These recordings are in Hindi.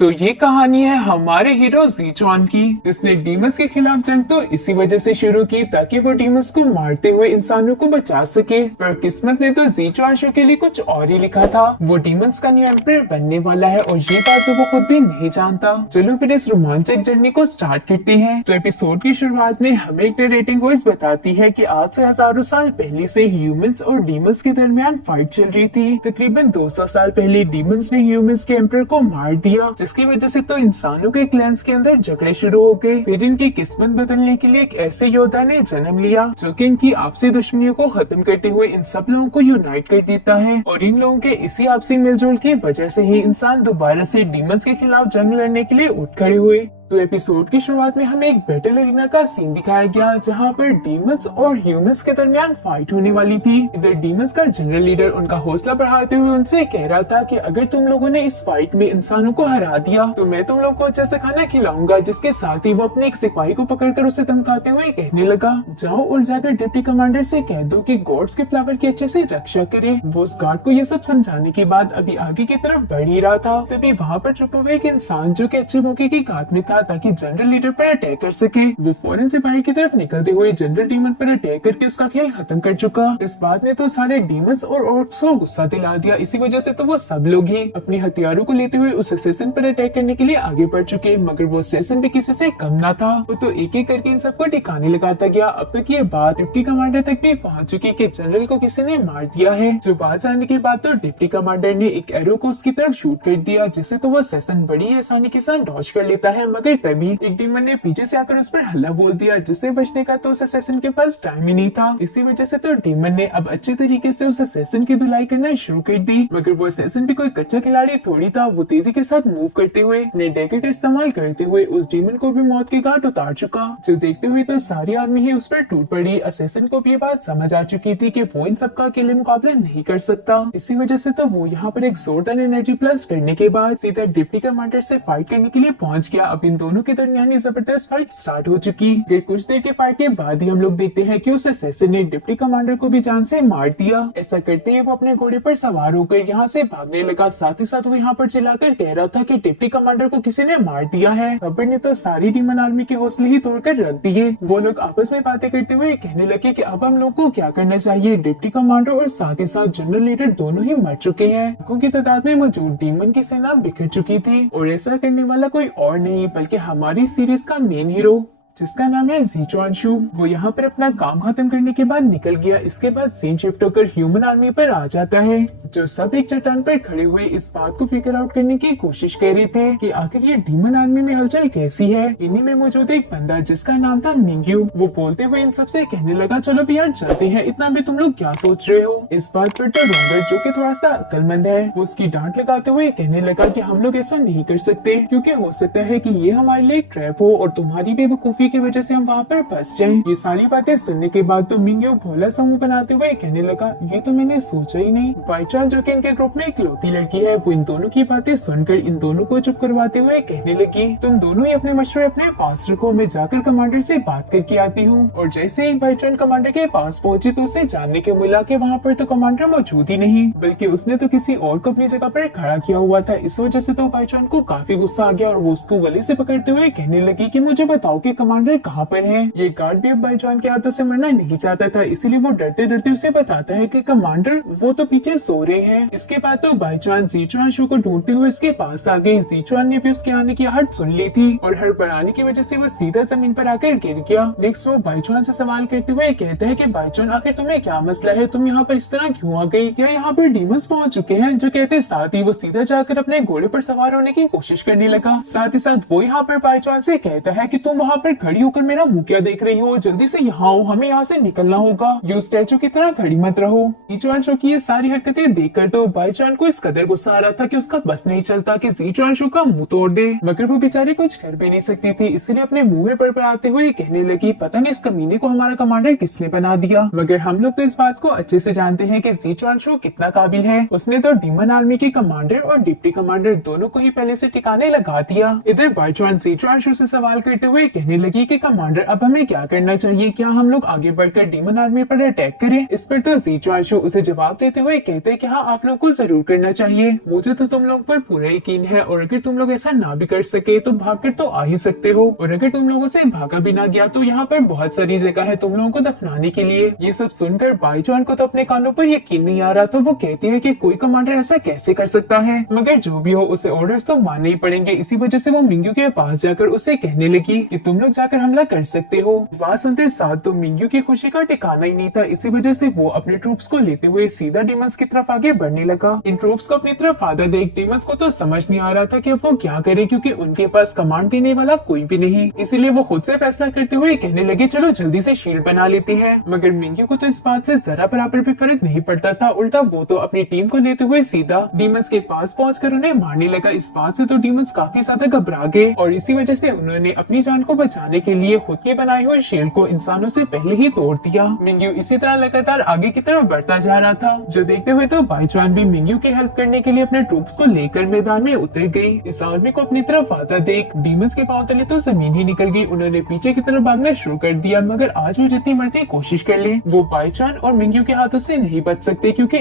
तो ये कहानी है हमारे हीरो ज़ीचुआन की, जिसने डीमंस के खिलाफ जंग तो इसी वजह से शुरू की ताकि वो डीमंस को मारते हुए इंसानों को बचा सके। पर किस्मत ने तो ज़ीचुआन शो के लिए कुछ और ही लिखा था। वो डीमंस का न्यू एम्पायर बनने वाला है और ये बात तो वो खुद भी नहीं जानता। चलो फिर इस रोमांचक जर्नी को स्टार्ट करते हैं। तो एपिसोड की शुरुआत में हमें एक नरेटिंग वॉइस बताती है कि आज से हजारों साल पहले से ह्यूमंस और डीमंस के दरमियान फाइट चल रही थी। तकरीबन 200 साल पहले डीमंस ने ह्यूमंस के एम्पायर को मार दिया, जिसकी वजह से तो इंसानों के क्लैंस के अंदर झगड़े शुरू हो गए। फिर इनकी किस्मत बदलने के लिए एक ऐसे योद्धा ने जन्म लिया जो कि इनकी आपसी दुश्मनियों को खत्म करते हुए इन सब लोगों को यूनाइट कर देता है। और इन लोगों के इसी आपसी मिलजुल की वजह से ही इंसान दोबारा से डीमंस के खिलाफ जंग लड़ने के लिए उठ खड़े हुए। तो एपिसोड की शुरुआत में हमें एक बैटल एरिना का सीन दिखाया गया, जहां पर डीमंस और ह्यूमंस के दरमियान फाइट होने वाली थी। इधर डीमंस का जनरल लीडर उनका हौसला बढ़ाते हुए उनसे कह रहा था कि अगर तुम लोगों ने इस फाइट में इंसानों को हरा दिया तो मैं तुम लोगों को अच्छा सा खाना खिलाऊंगा। जिसके साथ ही वो अपने एक सिपाही को पकड़कर उसे धमकाते हुए कहने लगा, जाओ और जाकर डिप्टी कमांडर से कह दो कि गॉड्स के फ्लावर की अच्छे से रक्षा करे। वो उस गार्ड को ये सब समझाने के बाद अभी आगे की तरफ बढ़ ही रहा था, तभी वहाँ पर छुपा हुआ एक इंसान जो कि अच्छे मौके की घात में था ताकि जनरल लीडर पर अटैक कर सके। वो फौरन से बाहर की तरफ निकलते हुए जनरल डीमन पर अटैक करके उसका खेल खत्म कर चुका। इस बात ने तो सारे डीमंस और ऑर्क्स को गुस्सा दिला दिया। इसी वजह से तो वो सब लोग ही अपने हथियारों को लेते हुए उस असेसिन पर अटैक करने के लिए आगे बढ़ चुके, मगर वो असेसिन भी किसी से कम ना था। वो तो एक एक करके इन सबको ठिकाने लगाता गया। अब तक ये बात डिप्टी कमांडर तक भी पहुंच चुकी कि जनरल को किसी ने मार दिया है। जो बात जानने के बाद तो डिप्टी कमांडर ने एक एरो को उसकी तरफ शूट कर दिया, जिसे तो वो असेसिन बड़ी आसानी के साथ डॉज कर लेता है। मगर तभी एक डीमन ने पीछे से आकर उस पर हल्ला बोल दिया, जिससे बचने का तो उस असेसिन के पास टाइम ही नहीं था। इसी वजह से तो डीमन ने अब अच्छे तरीके से उस असेसिन की धुलाई करना शुरू कर दी। मगर वो असेसिन भी कोई कच्चा खिलाड़ी थोड़ी था। वो तेजी के साथ मूव करते हुए अपने डैगर का इस्तेमाल करते हुए उस डीमन को भी मौत के घाट उतार चुका। जो देखते हुए तो सारी आर्मी ही उस पर टूट पड़ी। असेसिन को भी ये बात समझ आ चुकी थी कि वो इन सबका अकेले मुकाबला नहीं कर सकता। इसी वजह से तो वो यहाँ पर एक जोरदार एनर्जी प्लस करने के बाद सीधा डिप्टी कमांडर से फाइट करने के लिए पहुंच गया। अब इन दोनों के दरमियान जबरदस्त फाइट स्टार्ट हो चुकी। फिर कुछ देर के फाइट के बाद ही हम लोग देखते हैं कि उस असेसिन ने डिप्टी कमांडर को भी जान से मार दिया। ऐसा करते ही वो अपने घोड़े पर सवार होकर यहाँ से भागने लगा। साथ ही साथ वो यहाँ पर चिल्लाकर कह रहा था कि डिप्टी कमांडर को किसी ने मार दिया है। खबर ने तो सारी डीमन आर्मी के हौसले ही तोड़कर रख दिए। वो लोग आपस में बातें करते हुए कहने लगे कि अब हम लोग को क्या करना चाहिए। डिप्टी कमांडर और साथ ही साथ जनरल लीडर दोनों ही मर चुके हैं। क्योंकि तादाद में मौजूद डीमन की सेना बिखर चुकी थी और ऐसा करने वाला कोई और नहीं बल्कि हमारी सीरीज का मेन हीरो, जिसका नाम है ज़ीचुआन शू। वो यहाँ पर अपना काम खत्म करने के बाद निकल गया। इसके बाद सीन शिफ्ट होकर ह्यूमन आर्मी पर आ जाता है, जो सब एक चट्टान पर खड़े हुए इस बात को फिगर आउट करने की कोशिश कर रहे थे कि आखिर ये डीमन आर्मी में हलचल कैसी है। इन्हीं में मौजूद एक बंदा जिसका नाम था मिंग्यू। वो बोलते हुए इन सबसे कहने लगा, चलो भी यार चलते हैं, इतना भी तुम लोग क्या सोच रहे हो। इस बात पर तो रोंगर, जो कि थोड़ा सा अक्लमंद है, वो उसकी डांट लगाते हुए कहने लगा कि हम लोग ऐसा नहीं कर सकते, क्योंकि हो सकता है कि ये हमारे लिए एक ट्रैप हो और तुम्हारी बेवकूफी की वजह से हम वहाँ पर फंस जाएं। ये सारी बातें सुनने के बाद तो मिंग्यू भोला सा मुंह बनाते हुए कहने लगा, ये तो मैंने सोचा ही नहीं। बाईचांस, जो कि इनके ग्रुप में इकलौती लड़की है, वो इन दोनों की बातें सुनकर इन दोनों को चुप करवाते हुए कहने लगी, तुम दोनों ही अपने मशवरे अपने पास रखो, मैं जाकर कमांडर से बात करके आती हूँ। और जैसे ही बाईचांस कमांडर के पास पहुंची तो उसे जानने के मिला कि वहाँ पर तो कमांडर मौजूद ही नहीं, बल्कि उसने तो किसी और को अपनी जगह पर खड़ा किया हुआ था। इस वजह से तो बाईचांस को काफी गुस्सा आ गया और वो उसको गले से पकड़ते हुए कहने लगी कि मुझे बताओ कि कमांडर कहाँ पर है। ये गार्ड भी अब बाईचांस के हाथों से मरना नहीं चाहता था, इसीलिए वो डरते डरते उसे बताता है कि कमांडर वो तो पीछे सो रहे हैं। इसके बाद तो बाईचांस ज़ीचुआन शू को ढूंढते हुए इसके पास आ गई। ज़ीचुआन ने भी उसके आने की हट सुन ली थी और हड़बड़ाने की वजह से वो सीधा जमीन पर आकर गिर गया। नेक्स्ट वो बाईचांस से सवाल करते हुए कहता है कि बाईचांस, आखिर तुम्हें क्या मसला है, तुम यहाँ पर इस तरह क्यों आ गई, क्या यहाँ पर डीमंस पहुंच चुके हैं। जो कहते साथ ही वो सीधा जाकर अपने घोड़े पर सवार होने की कोशिश करने लगा। साथ ही साथ वो यहाँ पर बाईचांस से कहता है कि तुम वहाँ पर खड़ी होकर मेरा मुंह क्या देख रही हो, जल्दी से यहाँ आओ, हमें यहाँ से निकलना होगा, ये स्टैचू की तरह खड़ी मत रहो। ज़ीचुआन शू की ये सारी हरकतें देखकर तो बाईचांस को इस कदर गुस्सा आ रहा था कि उसका बस नहीं चलता कि ज़ीचुआन शू का मुंह तोड़ दे, मगर वो बेचारी कुछ कर भी नहीं सकती थी, इसलिए अपने मुंह में बड़बड़ाते हुए कहने लगी, पता नहीं इस कमीने को हमारा कमांडर किसने बना दिया। मगर हम लोग तो इस बात को अच्छे से जानते हैं कि ज़ीचुआन शू कितना काबिल है। उसने तो डीमन आर्मी के कमांडर और डिप्टी कमांडर दोनों को ही पहले से ठिकाने लगा दिया। इधर बाईचांस ज़ीचुआन शू से सवाल करते हुए कहने लगी कि कमांडर अब हमें क्या करना चाहिए, क्या हम लोग आगे बढ़कर डीमन आर्मी पर अटैक करें। इस पर तो ज़ीचुआनशु उसे जवाब देते हुए कहते हैं कि हाँ, आप लोग को जरूर करना चाहिए, मुझे तो तुम लोग पर पूरा यकीन है, और अगर तुम लोग ऐसा ना भी कर सके तो भागकर तो आ ही सकते हो, और अगर तुम लोगों से भागा भी ना गया तो यहाँ पर बहुत सारी जगह है तुम लोगों को दफनाने के लिए। ये सब सुनकर बाईचुआन को तो अपने कानों पर यकीन नहीं आ रहा था। वो कहती है कि कोई कमांडर ऐसा कैसे कर सकता है, मगर जो भी हो उसे ऑर्डर्स तो मानने ही पड़ेंगे। इसी वजह से वो मिंग्यू के पास जाकर उसे कहने लगी कि तुम लोग जाकर हमला कर सकते हो। बात सुनते साथ तो मिंग्यू की खुशी का ठिकाना ही नहीं था। इसी वजह से वो अपने ट्रूप्स को लेते हुए सीधा डीमंस की तरफ आगे बढ़ने लगा। इन ट्रूप्स को अपनी तरफ आधा देख डीमंस को तो समझ नहीं आ रहा था कि अब वो क्या करे, क्योंकि उनके पास कमांड देने वाला कोई भी नहीं। इसीलिए वो खुद से फैसला करते हुए कहने लगे चलो जल्दी से शील्ड बना लेते हैं। मगर मिंग्यू को तो इस बात से जरा बराबर भी फर्क नहीं पड़ता था। उल्टा वो तो अपनी टीम को लेते हुए सीधा डीमंस के पास पहुंचकर उन्हें मारने लगा। इस बात से तो डीमंस काफी ज्यादा घबरा गए और इसी वजह से उन्होंने अपनी जान को बचाने के लिए खुद की बनाई हुई शील्ड को इंसानों से पहले ही तोड़ दिया। मिंग्यू इसी तरह लगातार आगे की तरफ बढ़ता जा रहा था। जो देखते हुए तो बाईचुआन भी मिंग्यू की हेल्प करने के लिए अपने ट्रूप्स को लेकर मैदान में उतर गई। इस आर्मी को अपनी तरफ आता देख डीमंस के पांव तले तो जमीन ही निकल गई। उन्होंने पीछे की तरफ भागना शुरू कर दिया, मगर आज भी जितनी मर्जी कोशिश कर ले वो बाईचुआन और मिंग्यू के हाथों से नहीं बच सकते, क्योंकि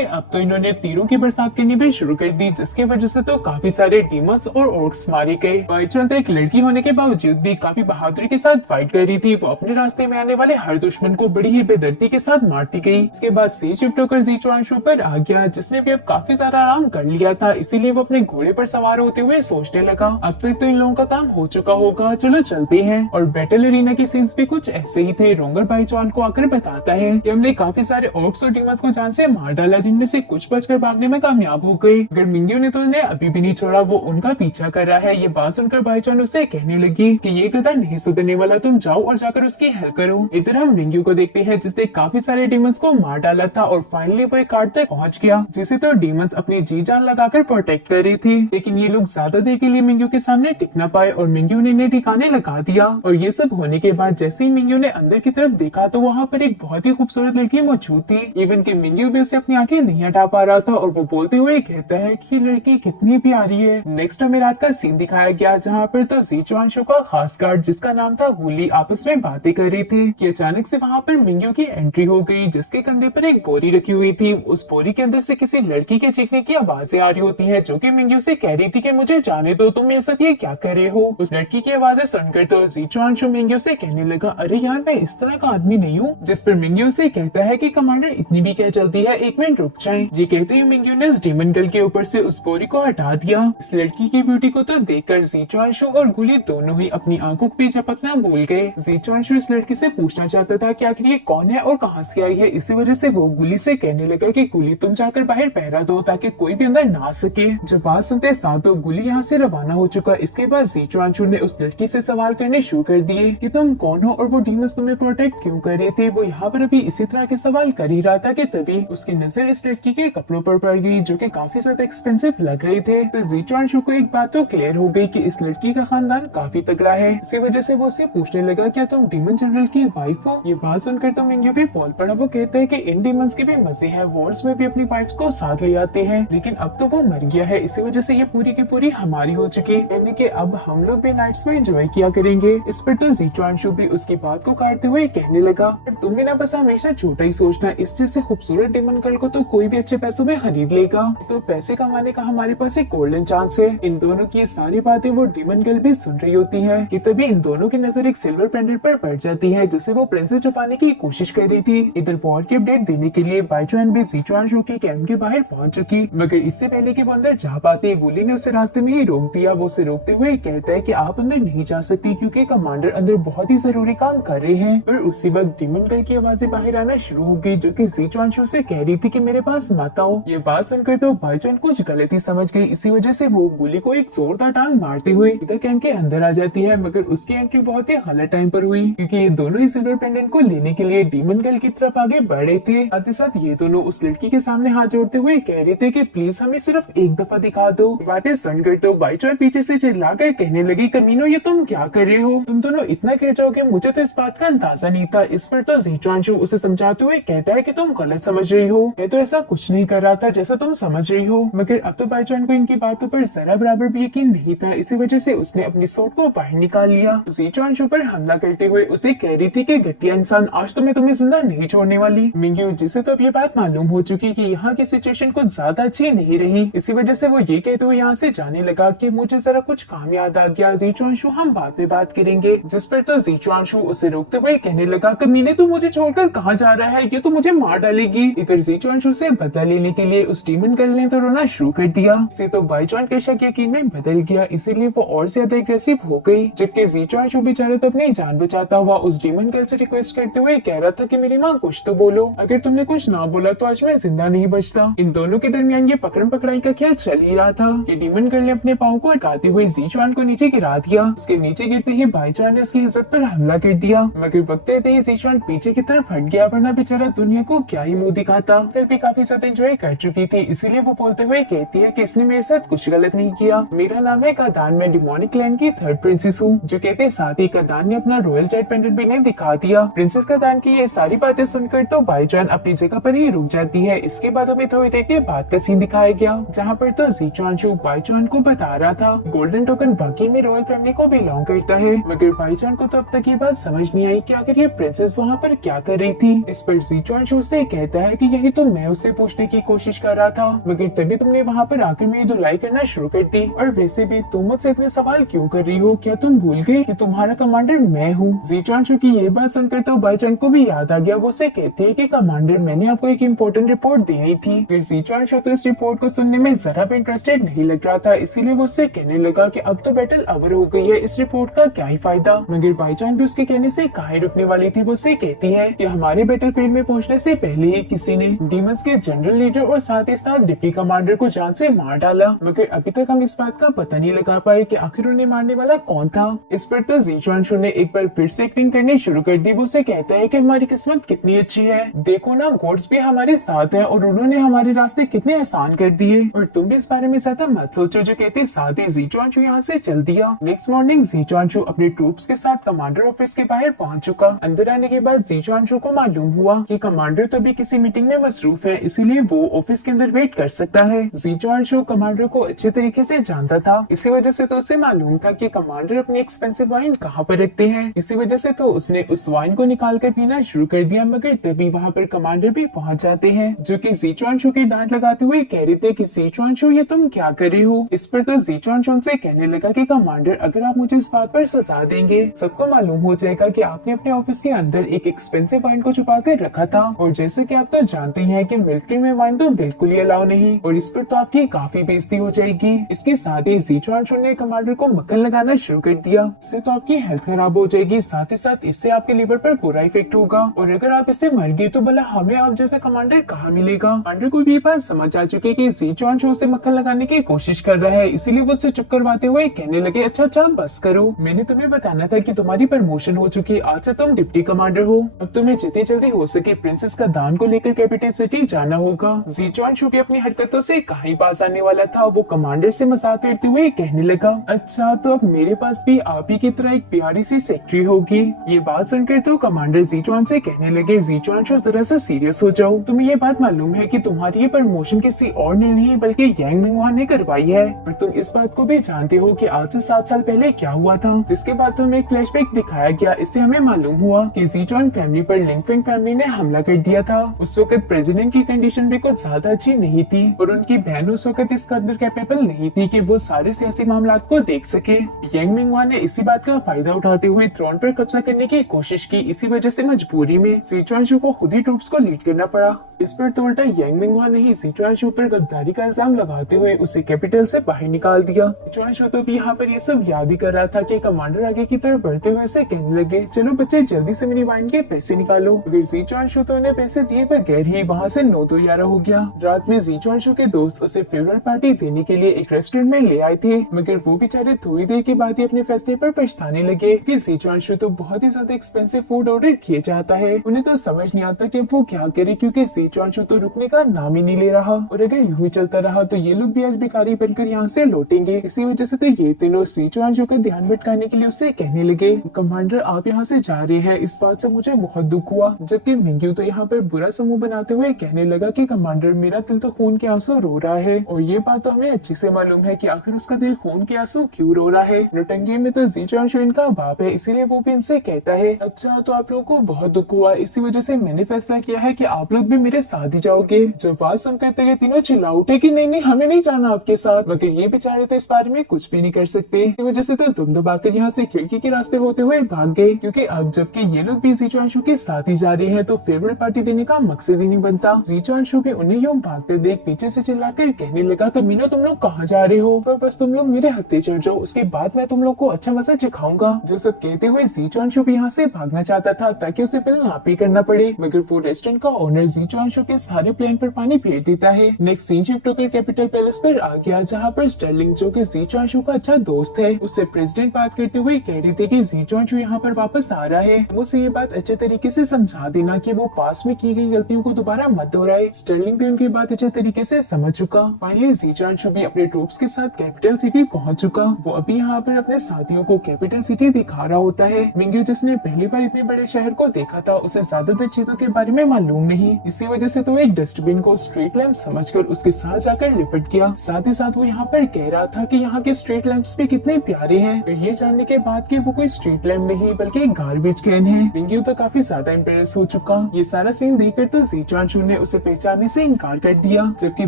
अब तो इन्होंने तीरों की बरसात करनी भी शुरू कर दी, जिसकी वजह से तो काफी सारे डीमंस और ऑर्क्स मारे गए। बाईचुआन तो एक लड़की होने के बावजूद भी काफी बहादुरी के साथ फाइट कर रही थी। वो अपने रास्ते में आने वाले हर दुश्मन को बड़ी ही बेदर्दी के साथ मारती गई। इसके बाद से शिफ्ट होकर ज़ीचुआनशु पर आ गया, जिसने भी अब काफी सारा आराम कर लिया था। इसीलिए वो अपने घोड़े पर सवार होते हुए सोचने लगा अब तक तो इन लोगों का काम हो चुका होगा, चलो चलते हैं। और बैटल एरिना के सीन्स भी कुछ ऐसे ही थे। रोंगर बाईचुआन को आकर बताता है कि हमने काफी सारे ऑर्क्स और डीमंस को जान से मार डाला, जिनमें से कुछ बचकर भागने में कामयाब हो गए। अगर मिंग्यू ने तो उन्हें अभी भी नहीं छोड़ा, वो उनका पीछा कर रहा है। ये बात सुनकर बाईचुआन उससे कहने लगी कि ये गधा नहीं सुधरने वाला, तुम जाओ और जाकर उसकी हेल्प करो। इधर हम मिंग्यू को देखते हैं जिसने काफी सारे डीमंस को मार डाला था और फाइनली वो एक कार्ड तक पहुंच गया, जिसे तो डीमंस अपनी जी जान लगाकर प्रोटेक्ट कर रही थी। लेकिन ये लोग ज्यादा देर के लिए मिंग्यू के सामने टिक न पाए और मिंग्यू ने इन्हें ठिकाने लगा दिया। और ये सब होने के बाद जैसे ही मिंग्यू ने अंदर की तरफ देखा तो वहाँ पर एक बहुत ही खूबसूरत लड़की मौजूद थी। इवन कि मिंग्यू भी उससे अपनी आंखें नहीं हटा पा रहा था और वो बोलते हुए कहता है कि ये लड़की कितनी प्यारी है। नेक्स्ट हमें रात का सीन दिखाया गया, जहाँ पर तो ज़ीचुआनशु का खास गार्ड जिसका नाम था गुली आपस में बातें कर रही थी कि अचानक से वहाँ पर मिंग्यू की एंट्री हो गई, जिसके कंधे पर एक बोरी रखी हुई थी। उस बोरी के अंदर से किसी लड़की के चीखने की आवाजें आ रही होती है, जो कि मिंग्यू से कह रही थी कि मुझे जाने दो, तुम मेरे साथ ये क्या कर रहे हो। उस लड़की की आवाजें सुनकर तो ज़ीचुआनशु मिंग्यू से कहने लगा अरे यार, मैं इस तरह का आदमी नहीं हूँ। जिस पर मिंग्यू से कहता है कि कमांडर इतनी भी क्या चलती है, एक मिनट रुक जाए। ये कहते ही मिंग्यू ने उस डीमन गर्ल के ऊपर से उस बोरी को हटा दिया। इस लड़की की ब्यूटी को तो देखकर ज़ीचुआनशु और गुली दोनों ही अपनी आंखों पे झपकना भूल गए। ज़ीचुआनशु इस लड़की से पूछना चाहता था कि आखिर ये कौन है और कहाँ से आई है। इसी वजह से वो गुली से कहने लगा कि गुली तुम जाकर बाहर पहरा दो ताकि कोई भी अंदर ना आ सके। जब बात सुनते साथ तो गुली यहाँ से रवाना हो चुका। इसके बाद ज़ीचुआनशु ने उस लड़की से सवाल करने शुरू कर दिए कि तुम कौन हो और वो डीमंस तुम्हें प्रोटेक्ट क्यों कर रहे थे। वो यहाँ पर अभी इसी तरह के सवाल कर ही रहा था कि तभी उसकी नजर इस लड़की के कपड़ों पर पड़ गई, जो कि काफी ज्यादा एक्सपेंसिव लग रहे थे। तो ज़ीचुआनशु को एक बात तो क्लियर हो गई कि इस लड़की का खानदान काफी तगड़ा है। इसी वजह से वो उसे पूछने लगा क्या तुम डीमन जनरल की वाइफ हो। ये बात सुनकर तो मिंग्यू भी बोल पड़ा। वो कहता है कि इन डीमंस के भी मजे हैं, वॉर्स में भी अपनी वाइफ्स को साथ ले आते हैं, लेकिन अब तो वो मर गया है। इसी वजह से ये पूरी की पूरी हमारी हो चुकी, यानी कि अब हम लोग भी नाइट्स में एंजॉय किया करेंगे। इस पर तो ज़ीचुआनशु भी उसकी बात को काटते हुए कहने लगा तुम भी ना बस हमेशा छोटा ही सोचना, इस जैसे खूबसूरत डीमन गर्ल को तो कोई भी अच्छे पैसों में खरीद लेगा। तो पैसे कमाने का हमारे पास एक गोल्डन चांस है। इन दोनों की सारी बातें वो डीमन गर्ल भी सुन रही होती है कि तभी इन दोनों की नजर एक सिल्वर पेंडेंट पर पड़ जाती है, जिसे वो प्रिंसेस छुपाने की कोशिश कर रही थी। इधर वॉर की अपडेट देने के लिए बाईचुआन भी ज़ीचुआनशु के कैंप के बाहर पहुंच चुकी, मगर इससे पहले कि वो अंदर जा पाती गुली ने उसे रास्ते में ही रोक दिया। वो उसे रोकते हुए कहता है कि आप अंदर नहीं जा सकती क्योंकि कमांडर अंदर बहुत ही जरूरी काम कर रहे हैं। और उसी वक्त डीमन गर्ल की आवाजें बाहर आना शुरू हो गई, जो कि ज़ीचुआनशु से कह रही थी कि मेरे पास मत आओ। ये बात सुनकर तो बाईचुआन कुछ गलती समझ गई। इसी वजह से वो गुली को एक जोरदार टांग मारते हुए इधर कैंप के अंदर आ जाती है, मगर उसकी एंट्री बहुत ही गलत टाइम पर हुई, क्योंकि ये दोनों ही सिल्वर पेंडेंट को लेने के लिए डीमन गर्ल की तरफ आगे बढ़ रहे थे। साथ ही साथ ये दोनों उस लड़की के सामने हाथ जोड़ते हुए कह रहे थे कि प्लीज हमें सिर्फ एक दफा दिखा दो। बातें सुनकर तो बाईचुआन पीछे से चिल्लाकर कहने लगी कमीनो, ये तुम क्या कर रहे हो, तुम दोनों इतना गिर जाओगे, मुझे तो इस बात का अंदाजा नहीं था। इस पर तो ज़ीचुआनशु उसे समझाते हुए कहता है कि तुम गलत समझ रही हो, मैं तो ऐसा कुछ नहीं कर रहा था जैसा तुम समझ रही हो। मगर अब तो बाईचुआन को इनकी बातों पर जरा बराबर भी यकीन नहीं था। इसी वजह से उसने अपनी सोट को बाहर निकाल निकाल लिया। जीचुआनशु पर हमला करते हुए उसे कह रही थी कि घटिया इंसान, आज तो मैं तुम्हें जिंदा नहीं छोड़ने वाली। मिंग्यू जिसे तो अब ये बात मालूम हो चुकी कि यहाँ की सिचुएशन कुछ ज्यादा अच्छी नहीं रही, इसी वजह से वो ये कहते हुए यहाँ से जाने लगा कि मुझे जरा कुछ काम याद आ गया, जीचुआनशु हम बाद में बात करेंगे। जिस पर तो जीचुआनशु उसे रोकते हुए कहने लगा, कमीने तू मुझे छोड़कर कहाँ जा रहा है, ये तो मुझे मार डालेगी। इधर जीचुआनशु से बदला लेने के लिए उस डीमन गर्ल ने तो रोना शुरू कर दिया। इससे तो बाईचुआन के शक यकीन में बदल गया, इसीलिए वो और ज्यादा एग्रेसिव हो गई। जबकि जीचुआनशु बेचारा तो अपनी जान बचाता हुआ उस डीमन गर्ल से रिक्वेस्ट करते हुए कह रहा था कि मेरी माँ कुछ तो बोलो, अगर तुमने कुछ ना बोला तो आज मैं जिंदा नहीं बचता। इन दोनों के दरमियान ये पकड़म पकड़ाई का खेल चल ही रहा था कि डीमन गर्ल ने अपने पाँव को हटाते हुए जीचुआन को नीचे गिरा दिया। उसके नीचे गिरते ही बाईचुआन ने उसकी इज्जत पर हमला कर दिया, मगर वक्त रहते ही जीचुआन पीछे की तरफ हट गया, वरना बेचारा दुनिया को क्या ही मुंह दिखाता। फिर भी काफी ज्यादा एंजॉय कर चुकी थी, इसीलिए वो बोलते हुए कहती है कि इसने मेरे साथ कुछ गलत नहीं किया। मेरा नाम है कादान, मैं डिमोनिक क्लैन की थर्ड प्रिंसेस हूँ। जो कहते साथ ही कादान ने अपना रॉयल जेट पेंडेंट भी नहीं दिखा दिया। प्रिंसेस कादान की ये सारी बातें सुनकर तो बाईचुआन अपनी जगह पर ही रुक जाती है। इसके बाद हमें थोड़ी देर के बाद का सीन दिखाया गया, जहाँ पर तो जीचुआनशु बाईचुआन को बता रहा था गोल्डन टोकन बाकी में रॉयल फैमिली को बिलोंग करता है, मगर बाईचुआन को तो अब तक ये बात समझ नहीं आई कि आखिर ये प्रिंसेस वहाँ पर क्या कर रही थी। इस पर जीचुआनशु से कहता है कि यही तो मैं उससे पूछने की कोशिश कर रहा था, मगर तभी तुमने वहाँ पर आकर मेरी धुलाई करना शुरू कर दी। और वैसे भी तुम मुझसे इतने सवाल क्यों कर रही हो, क्या तुम भूल गए कि तुम्हारा कमांडर मैं हूँ। जीचुआनशु की ये बात सुनकर तो बाईचुआन को भी याद आ गया। वो उसे कहती है कि कमांडर मैंने आपको एक इम्पोर्टेंट रिपोर्ट देनी थी। फिर जीचुआनशु तो इस रिपोर्ट को सुनने में जरा भी इंटरेस्टेड नहीं लग रहा था, इसीलिए वो उससे कहने लगा कि अब तो बैटल ओवर हो गई है, इस रिपोर्ट का क्या ही फायदा। मगर बाईचुआन भी उसके कहने से कहीं रुकने वाली थी। वो उससे कहती है कि हमारे बैटल फील्ड में पहुंचने से पहले ही किसी ने डीमंस के जनरल लीडर और साथ ही साथ डिप्टी कमांडर को जान से मार डाला, मगर अभी तक हम इस बात का पता नहीं लगा पाए कि आखिर उन्हें मारने वाला कौन था। इस पर तो जीचुआनशु ने एक बार फिर से एक्टिंग करनी शुरू कर दी। वो उसे कहता है कि हमारी किस्मत कितनी अच्छी है, देखो ना गॉड्स भी हमारे साथ हैं और उन्होंने हमारे रास्ते कितने आसान कर दिए, और तुम भी इस बारे में ज्यादा मत सोचो। जो कहते साथ ही जीचुआनशु यहाँ से चल दिया। नेक्स्ट मॉर्निंग जीचुआनशु अपने ट्रूप्स के साथ कमांडर ऑफिस के बाहर पहुंच चुका। अंदर आने के बाद जीचुआनशु को मालूम हुआ कि कमांडर तो भी किसी मीटिंग में मसरूफ है, इसीलिए वो ऑफिस के अंदर वेट कर सकता है। जीचुआनशु कमांडर को अच्छे तरीके से जानता था, इसी वजह से तो उसे मालूम था कि कमांडर अपनी एक्सपेंसिव वाइन कहाँ पर रखते हैं। इसी वजह से तो उसने उस वाइन को निकाल कर पीना शुरू कर दिया, मगर तभी वहाँ पर कमांडर भी पहुँच जाते हैं, जो कि जीचुआनशु की डांट लगाते हुए कह रहे थे कि जीचुआनशु ये तुम क्या कर रही हो। इस पर तो जीचुआनशु उनसे कहने लगा कि कमांडर अगर आप मुझे इस बात पर सजा देंगे, सबको मालूम हो जाएगा कि आपने अपने ऑफिस के अंदर एक एक्सपेंसिव वाइन को छुपा कर रखा था, और जैसे कि आप तो जानते हैं कि मिलिट्री में वाइन तो बिल्कुल ही अलाउ नहीं, और इस पर तो आपकी काफी बेइज्जती हो जाएगी। इसके साथ ही जीचुआनशु ने कमांडर को मक्खन लगाना शुरू कर दिया, इससे तो आपकी हेल्थ खराब हो जाएगी, साथ ही साथ इससे आपके लिवर पर बुरा इफेक्ट होगा, और अगर आप इससे मर गए तो भला हमें आप जैसा कमांडर कहाँ मिलेगा। कमांडर को भी ये बात समझ आ चुकी कि जीचुआनशु से मक्खन लगाने की कोशिश कर रहा है, इसीलिए वो उससे चुप करवाते हुए कहने लगे, अच्छा अच्छा बस करो, मैंने तुम्हें बताना था कि तुम्हारी प्रमोशन हो चुकी, आज से तुम डिप्टी कमांडर हो, अब तुम्हें जितनी जल्दी हो सके प्रिंसेस का दान को लेकर कैपिटल सिटी जाना होगा। जीचुआनशु भी अपनी हरकतों से कहीं पास आने वाला था। वो कमांडर से मजाक करते हुए कहने लगा, अच्छा तो अब मेरे पास भी आप ही की तरह एक प्यारी सी सेक्रेटरी होगी। ये बात सुनकर तो कमांडर जीचुआन से कहने लगे, जीचुआनशु जरा सा सीरियस हो जाओ, तुम्हें ये बात मालूम है कि तुम्हारी ये प्रमोशन किसी और ने नहीं बल्कि यांग मिंगहुआ ने करवाई है, और तुम इस बात को भी जानते हो कि आज से 7 साल पहले क्या हुआ था। जिसके बाद तुम्हें एक फ्लैशबैक दिखाया गया, इससे हमें मालूम हुआ कि जीचुआन फैमिली पर लिंगफेंग फैमिली ने हमला कर दिया था। उस वक्त प्रेसिडेंट की कंडीशन भी कुछ ज्यादा अच्छी नहीं थी, और उनकी बहन उस वक्त इस कदर कैपेबल नहीं थी कि वो सारे सियासी मामलात को देख सके। यांग मिंगहुआ ने इसी बात का फायदा उठाते हुए थ्रोन पर कब्जा करने की कोशिश की, इसी वजह से मजबूरी में जीचुआनशु को खुद ही ट्रूप्स को लीड करना पड़ा। इस पर तो उल्टा यांग मिंगहुआ ने ही जीचुआनशु पर गद्दारी का इल्जाम लगाते हुए उसे कैपिटल से बाहर निकाल दिया। जीचुआनशु तो भी यहाँ पर ये सब याद ही कर रहा था कि कमांडर आगे की तरफ बढ़ते हुए से कहने लगे, चलो बच्चे जल्दी से मेरी वाइन के पैसे निकालो। अगर जीचुआनशु तो उन्हें पैसे दिए बगैर ही वहाँ से 9 तो 11 हो गया। रात में जीचुआनशु के दोस्त उसे फेवरेट पार्टी देने के लिए एक रेस्टोरेंट में ले आए थे, मगर वो बेचारे थोड़ी देर के बाद ही अपने फैसले पर पछताने लगे कि जीचुआनशु तो बहुत ही ज्यादा एक्सपेंसिव फूड ऑर्डर किए जाता है। उन्हें तो समझ नहीं आता कि वो क्या करे, क्योंकि जीचुआनशु तो रुकने का नाम ही नहीं ले रहा और अगर यूं ही चलता रहा तो ये लोग भी आज भिखारी बनकर यहाँ से लौटेंगे। इसी वजह से तो ये तीनों जीचुआनशु का ध्यान भटकाने के लिए उससे कहने लगे, कमांडर आप यहाँ से जा रहे हैं, इस बात से मुझे बहुत दुख हुआ। जबकि मिंग्यू तो यहाँ पर बुरा समूह बनाते हुए कहने लगा कि कमांडर मेरा दिल तो खून के आंसू रो रहा है और ये बात तो हमें अच्छी से मालूम है कि आखिर उसका दिल खून के आंसू क्यों रो रहा है। नौटंकी में तो जीचुआनशु इनका बाप है, इसीलिए वो भी इनसे कहता है अच्छा तो आप लोगों को बहुत दुख हुआ, इसी वजह से मैंने फैसला किया है कि आप लोग भी मेरे साथ ही जाओगे। जब बात सुनकर तो ये तीनों चिल्ला उठे कि नहीं हमें नहीं जाना आपके साथ, मगर ये बेचारे तो इस बारे में कुछ भी नहीं कर सकते। इसी वजह से तो दुम दबाकर यहाँ से खिड़की के रास्ते होते हुए भाग गए, क्योंकि अब जबकि ये लोग भी जीचुआनशु के साथ ही जा रहे हैं तो फेवरेट पार्टी देने का मकसद ही नहीं बनता। जीचुआनशु भी उन्हें यूं भागते देख पीछे से चिल्लाकर कहने लगा, कमीनो तुम लोग कहाँ जा रहे हो, पर बस तुम लोग मेरे हत्थे चढ़ जाओ, उसके बाद मैं तुम लोग को अच्छा मजा सिखाऊंगा। जो सब कहते हुए जीचुआनशु भी यहाँ से भागना चाहता था ताकि उसे बिल ना पे करना पड़े, मगर वो रेस्टोरेंट का ओनर जीचुआनशु के सारे प्लान पर पानी फेर देता है। नेक्स्ट सीन शिफ्ट होकर कैपिटल पैलेस पर आ गया, जहाँ पर स्टर्लिंग जो कि जीचुआनशु का अच्छा दोस्त है उससे प्रेसिडेंट बात करते हुए कह रहे थे कि जीचुआनशु यहाँ पर वापस आ रहा है, मुझे ये बात अच्छे तरीके से समझा देना कि वो पास में की गई गलतियों को दोबारा मत दोहराए। स्टर्लिंग भी उनकी बात अच्छे तरीके से समझ चुका। फाइनली जीचुआनशु भी अपने ट्रूप्स के साथ कैपिटल सिटी पहुंच चुका। वो अभी यहाँ पर अपने साथियों को कैपिटल सिटी दिखा रहा होता है। मिंग्यू जिसने पहली बार इतने बड़े शहर को देखा था उसे ज्यादातर चीजों के बारे में मालूम नहीं, इसी वजह से तो एक डस्टबिन को स्ट्रीट लैंप समझकर उसके साथ जाकर लिपट गया। साथ ही साथ वो यहाँ पर कह रहा था कि यहाँ के स्ट्रीट लैंप्स भी कितने प्यारे हैं, और ये जानने के बाद कि वो कोई स्ट्रीट लैंप नहीं बल्कि एक गार्बेज कैन है। मिंग्यू तो काफी ज्यादा इम्प्रेस हो चुका। ये सारा सीन देखकर तो जीचुआनशु ने उसे पहचानने से इनकार कर दिया, जबकि